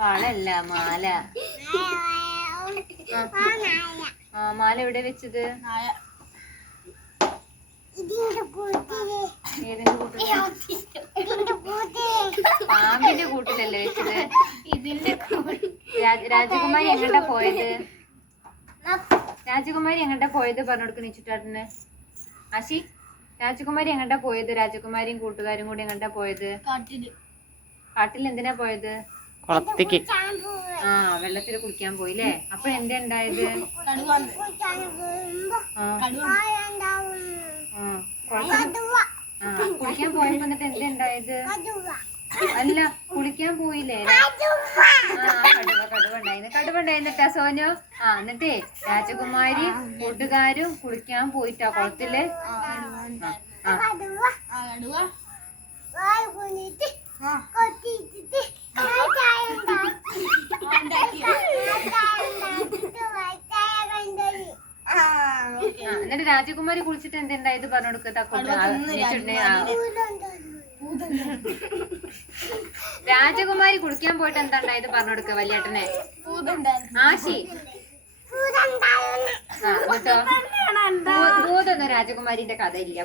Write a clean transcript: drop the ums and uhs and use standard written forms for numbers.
വളല്ല മാല. മാല എവിടെ വെച്ചത്? ഏതിന്റെ കൂട്ടില്? പാമ്പിന്റെ കൂട്ടിലല്ലേ വെച്ചത്? രാജകുമാരി എങ്ങോട്ടാ പോയത്? രാജകുമാരി എങ്ങോട്ടാ പോയത് പറഞ്ഞു കൊടുക്കുന്ന ചുറ്റാട്ടിന്. ആശി, രാജകുമാരി എങ്ങോട്ടാ പോയത്? രാജകുമാരിയും കൂട്ടുകാരും കൂടി എങ്ങോട്ടാ പോയത്? കാട്ടിൽ എന്തിനാ പോയത്? കുളത്തേക്ക്. ആ, വെള്ളത്തിൽ കുളിക്കാൻ പോയില്ലേ? അപ്പൊ എന്താ ഉണ്ടായത്? കുളിക്കാൻ പോയപ്പോ എന്നിട്ട് എന്താ ഉണ്ടായത്? അല്ല, കുളിക്കാൻ പോയില്ലേ? കടുവ ഉണ്ടായിരുന്നിട്ടാ സോനു. എന്നിട്ടേ രാജകുമാരി കൂട്ടുകാരും കുളിക്കാൻ പോയിട്ടാ കുളത്തില്. എന്നിട്ട് രാജകുമാരി കുളിച്ചിട്ട് എന്തുണ്ടായത് പറഞ്ഞു കൊടുക്ക. രാജകുമാരി കുളിക്കാൻ പോയിട്ട് എന്താ ഉണ്ടായത് പറഞ്ഞു കൊടുക്ക വലിയേട്ടനെ. ആശി, എന്നിട്ടോ ഭൂതൊന്നും രാജകുമാരിന്റെ കഥ ഇല്ല.